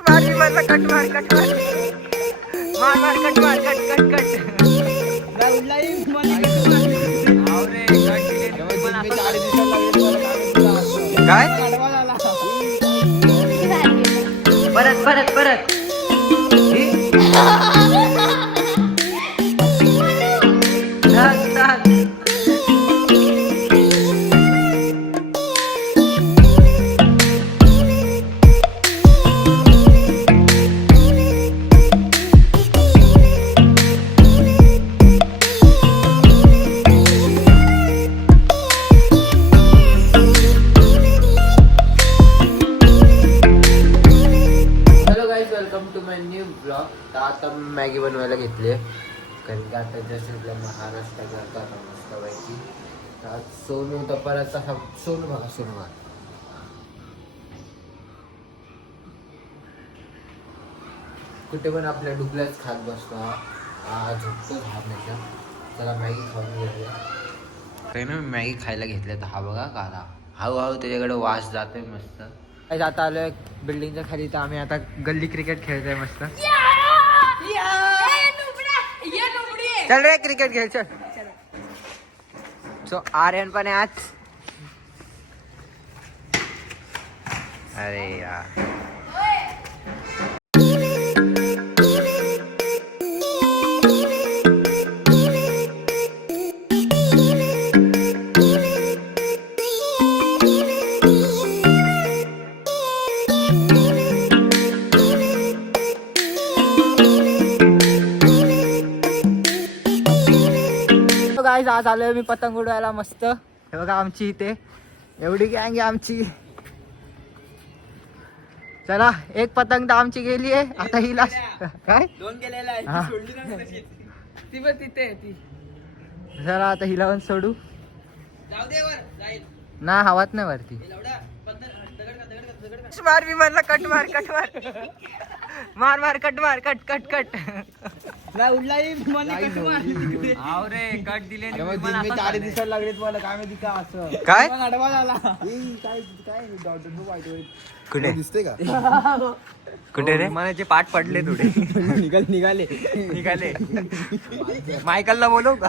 मार विमानला कट मार कट मार मार मार कट मार कट कट कट काय परत परत परत welcome to my new blog. तर आता मॅगी बनवायला घेतली कारण की आता जस्ट महाराष्ट्र करतो आता मस्त पैकी. तर सोनू तर परत असा सोनू बघा कुठे पण आपल्या डुबल्याच खात बसतो हा झोपतो हमेशा. चला मॅगी खाऊन घेऊया. काही ना मॅगी खायला घेतल्या तर हा बघा काला हळूहळू त्याच्याकडे वास जातोय मस्त. आता आलोय बिल्डिंगच्या खाली तर आम्ही आता गल्ली क्रिकेट खेळतोय मस्त. चल रे क्रिकेट खेळ चल. सो आर्यन पण आहे आज. अरे यार गाइस आज आलोय मी पतंग उडवायला मस्त. हे बघा आमची इथे एवढी गँग आहे आमची. चला एक पतंग तर आमची गेली आहे. आता हिला काय दोन गेलेला आहे सोडली ती पण तिथे ती. चला आता हिला पण सोडू. जाऊ दे वर जाईल ना हवात नाही वरती. मार विमानला कट मार कट मार मार मार कट मार कट कट कट उडलाही रे कट दिले. तारे दिसायला लागले तुम्हाला काय माहिती का असं काय आडवा झाला काय काय कुठे दिसते का कुठे रे मनाचे पाठ पडले थोडे निघाले निघाले. मायकलला बोलव का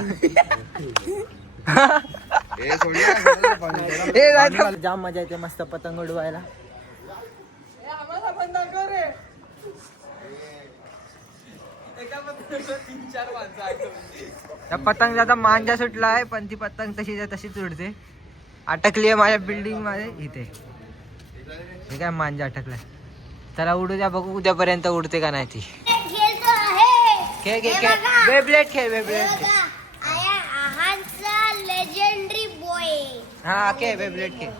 जाम मजा येते मस्त पतंग उडवायला. त्या पतंग आता मांजा सुटला आहे पण ती पतंग तशीच उडते. अटकली आहे माझ्या बिल्डिंग मध्ये इथे. हे काय मांजा अटकलाय. चला उडू द्या बघू उद्यापर्यंत उडते का नाही ती. खेळ खेळ खेळ बेब्लेड खेळ बेब्लेड लेजेंडरी बॉय. हा खेळ बेब्लेड खेळ.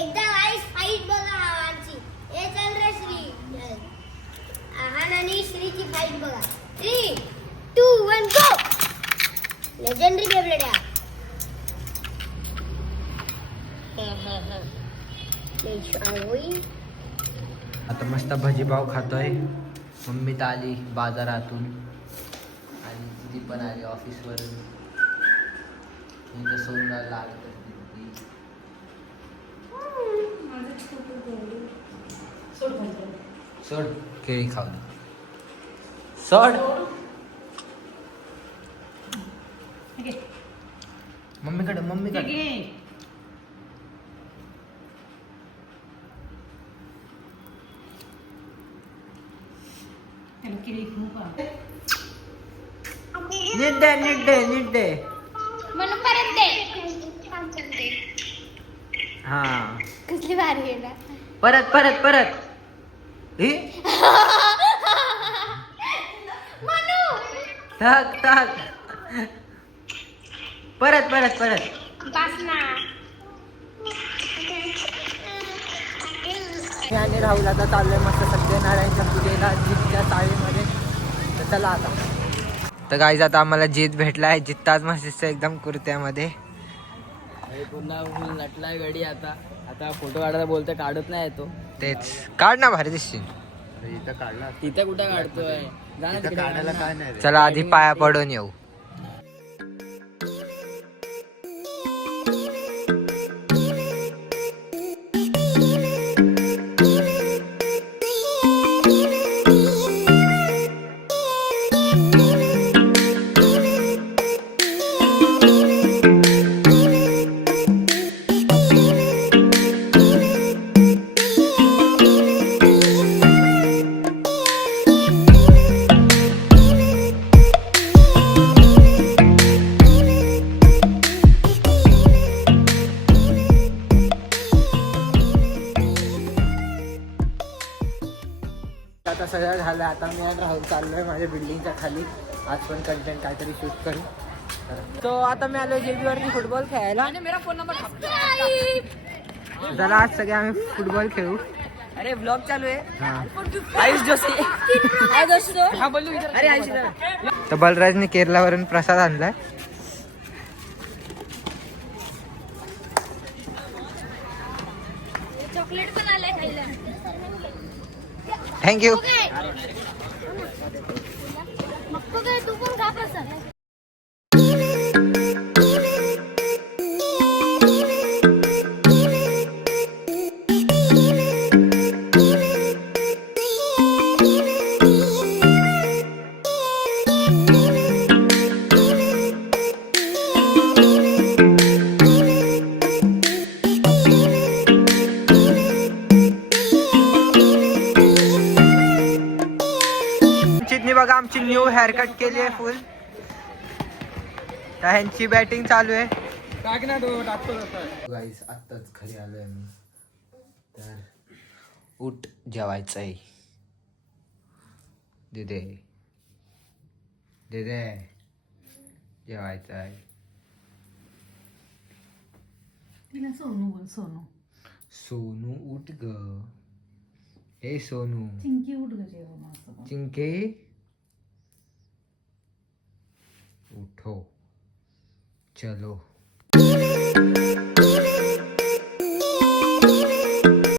एकदा आईस फाईट बघा आहानची. हे चल रे श्री. आहान आणि श्रीची फाईट बघा. 3 2 1 गो. लेजेंडरी बेब्लेड आहे. आता मस्त भजीपाव खातोय. मम्मी तर आली बाजारातून आणि ती पण आली ऑफिस वरून. सोनला लागत सोड केळी खाऊन सोड. मम्मीकडे नीट दे म्हणून परत दे. हा कसली भारी आहे ना. परत परत परत टाक टाक परत परत परत बस ना. आणि राहुल आता चाललोय मस्त सत्यनारायणच्या पूजेला जितच्या चाळीमध्ये. तर चला आता. तर गाईज आता आम्हाला जीत भेटलाय. जित्ताच मस्त एकदम कुर्त्यामध्ये पुन्हा नटलाय गडी. आता फोटो काढायला बोलतोय काढत नाही येतो. तेच काढ ना भारी दिसशील. तिथे कुठे काढतोय काढायला काय नाही. चला आधी पाया पडून येऊ. आता सगळं झालं. आता मी आणि राहुल चाललोय माझ्या बिल्डिंगच्या खाली. आज पण कंटेंट काहीतरी शूट करू. तो आता मी आलो JB वरती फुटबॉल खेळायला. चला आज सगळे आम्ही फुटबॉल खेळू. अरे ब्लॉग चालू आहे. आयुष जोशी. अरे आयुष तर बलराजने केरलावरून प्रसाद आणलाय. चॉकलेट पण आलंय खायला. थँक्यू. मग काय तू पण खा प्रसाद. बघा आमची न्यू हेअरकट केली आहे फुल. तर ह्यांची बॅटिंग चालू आहे. गाईस आत्ताच घरी आलोय मी. तर उठ जेवायचं आहे. दिदे दिदे जेवायचं आहे. सोनू बोल. सोनू सोनू उठ ग. ए सोनू. चिंकी उठ ग जेवण. चिंके उठो चलो.